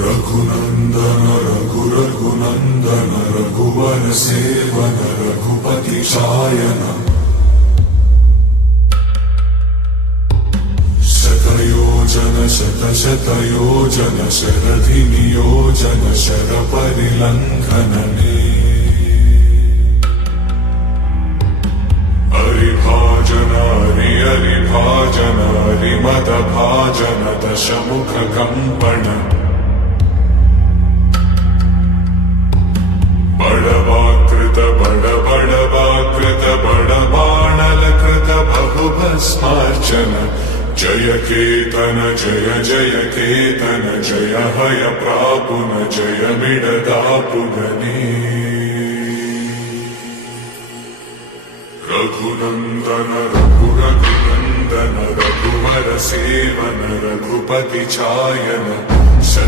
रघुनंदन रघुनंदन रघुवर सेवन रघुपति शायन शतयोजन शरधि नियोजन शर परिलंघनने हरिभाजन हरिभाजन हरिमद भाजन दशमुख कंपन बड़वाकृत बड़बाणल बहुभस्मार्चन जय केतन जय केतन जय हय प्रापुन जय मिडदापुगने रघुनंदन रघुनंदन रघुवर सेवन रघुपति चायन